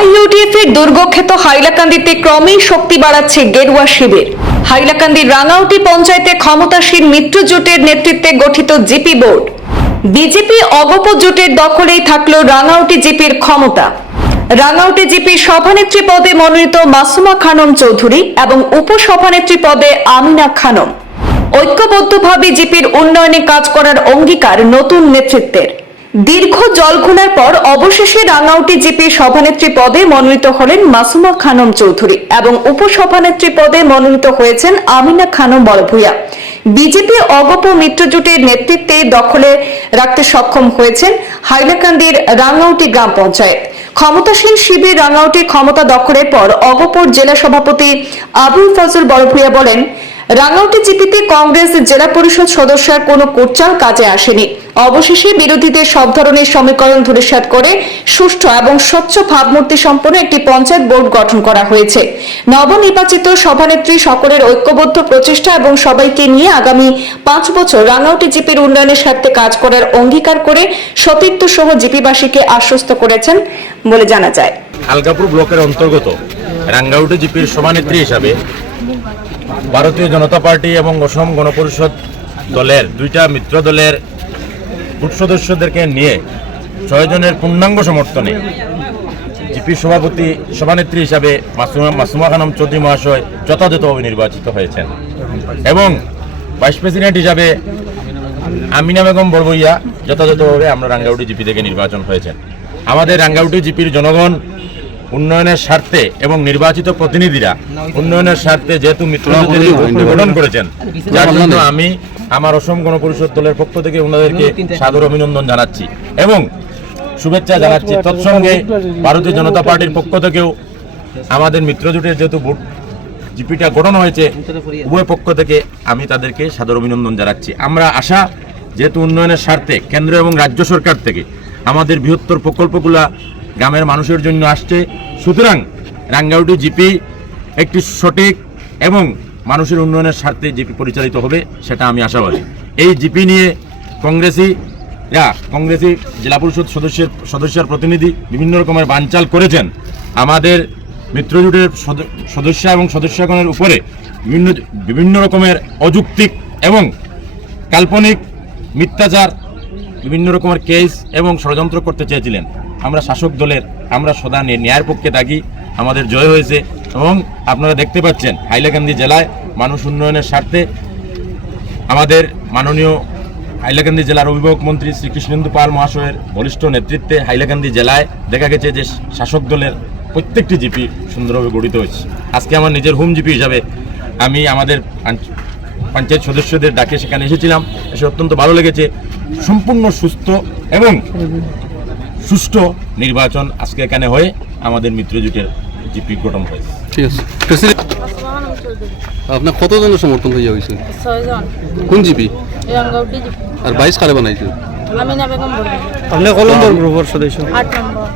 AIUDF এর দুর্গক্ষেত হাইলাকান্দিতে ক্রমেই শক্তি বাড়াচ্ছে গেরুয়া শিবির। হাইলাকান্দির রাঙাউটি পঞ্চায়েতে ক্ষমতাসীন মিত্র জোটের নেতৃত্বে গঠিত জিপি বোর্ড। বিজেপি অগপ জোটের দখলেই থাকল রাঙাউটি জিপির ক্ষমতা। রাঙাউটি জিপির সভানেত্রী পদে মনোনীত মাসুমা খানম চৌধুরী এবং উপসভানেত্রী পদে আমিনা খানম। ঐক্যবদ্ধভাবে জিপির উন্নয়নে কাজ করার অঙ্গীকার নতুন নেতৃত্বের। দীর্ঘ জল জলঘোলার পর অবশেষে রাঙাউটি জিপির সভানেত্রী পদে মনোনীত হলেন মাসুমা খানম চৌধুরী এবং উপসভানেত্রী পদে মনোনীত হয়েছেন আমিনা খানম বলভুইয়া বিজেপি অগপ মিত্রজোটের নেতৃত্বে দখলে রাখতে সক্ষম হয়েছেন হাইলাকান্দির রাঙাউটি গ্রাম পঞ্চায়েত। ক্ষমতাসীন শিবির রাঙাউটি ক্ষমতা দখলের পর অগপর জেলা সভাপতি আবুল ফজল বড়ভুইয়া বলেন, রাঙাউটি জিপিতে কংগ্রেস জেলা পরিষদ সদস্যের কোনো কোটচাল কাজে আসেনি। অবশেষে বিরোধীদের সব ধরনের সমীকরণ ধূলিসাৎ করে সুষ্ঠু এবং স্বচ্ছ ভাবমূর্তি সম্পন্ন একটি পঞ্চায়েত বোর্ড গঠন করা হয়েছে। নবনির্বাচিত সভানেত্রী সকলের ঐক্যবদ্ধ প্রচেষ্টা এবং সবাইকে নিয়ে আগামী পাঁচ বছর রাঙাউটি জিপির উন্নয়নের স্বার্থে কাজ করার অঙ্গীকার করে সতীর্থ সহ জিপিবাসীকে আশ্বস্ত করেছেন বলে জানা যায়। আলগাপুর ব্লকের অন্তর্গত রাঙ্গাউটি জিপির সভানেত্রী হিসাবে ভারতীয় জনতা পার্টি এবং অসম গণপরিষদ দলের দুইটা মিত্র দলের বুথ সদস্যদেরকে নিয়ে ছয়জনের পূর্ণাঙ্গ সমর্থনে জিপি সভাপতি, সভানেত্রী হিসাবে মাসুমা মাসুমা খানম চৌধুরী মহাশয় যথাযথভাবে নির্বাচিত হয়েছেন। এবং ভাইস প্রেসিডেন্ট হিসাবে আমিনা বেগম বরবইয়া যথাযথভাবে আমরা রাঙ্গাউটি জিপি থেকে নির্বাচন হয়েছেন। আমাদের রাঙ্গাউটি জিপির জনগণ উন্নয়নের স্বার্থে এবং নির্বাচিত প্রতিনিধিরা উন্নয়নের স্বার্থে যেহেতু মিত্রজোটের গঠন করেছেন যার জন্য আমি আমার অসম গণপরিষদ দলের পক্ষ থেকে ওনাদেরকে সাদর অভিনন্দন জানাচ্ছি এবং শুভেচ্ছা জানাচ্ছি। তৎসঙ্গে ভারতীয় জনতা পার্টির পক্ষ থেকেও আমাদের মিত্রজোটের যেহেতু ভোট জিপিটা গঠন হয়েছে উভয় পক্ষ থেকে আমি তাদেরকে সাদর অভিনন্দন জানাচ্ছি। আমরা আশা যেহেতু উন্নয়নের স্বার্থে কেন্দ্র এবং রাজ্য সরকার থেকে আমাদের বৃহত্তর প্রকল্পগুলা গ্রামের মানুষের জন্য আসছে। সুতরাং রাঙ্গাউটি জিপি একটি সঠিক এবং মানুষের উন্নয়নের স্বার্থে জিপি পরিচালিত হবে, সেটা আমি আশাবাদী। এই জিপি নিয়ে কংগ্রেসি রা, কংগ্রেসি জেলা পরিষদ সদস্যের সদস্যের প্রতিনিধি বিভিন্ন রকমের বানচাল করেছেন। আমাদের মিত্রজোটের সদ- সদস্য এবং সদস্যগণের উপরে বিভিন্ন বিভিন্ন রকমের অযৌক্তিক এবং কাল্পনিক মিথ্যাচার, বিভিন্ন রকমের কেস এবং ষড়যন্ত্র করতে চেয়েছিলেন। আমরা শাসক দলের, আমরা সদা ন্যায়- ন্যায়ের পক্ষে থাকি, আমাদের জয় হয়েছে। এবং আপনারা দেখতে পাচ্ছেন, হাইলাকান্দি জেলায় মানুষ উন্নয়নের স্বার্থে আমাদের মাননীয় হাইলাকান্দি জেলার অভিভাবক মন্ত্রী শ্রীকৃষ্ণেন্দু পাল মহাশয়ের বলিষ্ঠ নেতৃত্বে হাইলাকান্দি জেলায় দেখা গেছে যে শাসক দলের প্রত্যেকটি জিপি সুন্দরভাবে গঠিত হয়েছে। আজকে আমার নিজের হোম জিপি হিসাবে আমি আমাদের পঞ্চায়েত সদস্যদের ডাকে সেখানে এসেছিলাম। এসে অত্যন্ত ভালো লেগেছে, সম্পূর্ণ সুস্থ এবং সুষ্ঠু। নির্বাচন আজকে এখানে হয়ে আমাদের মিত্রজোটের জিপি গঠন হয়েছে। ঠিক আছে। জন আপনার কতজনের সমর্থন হইয়া হয়েছে? কোন জিপি? আর বাইশ কারে বানাইছে? আপনি কলম্বর গ্রুপের সদস্য। আট নম্বর।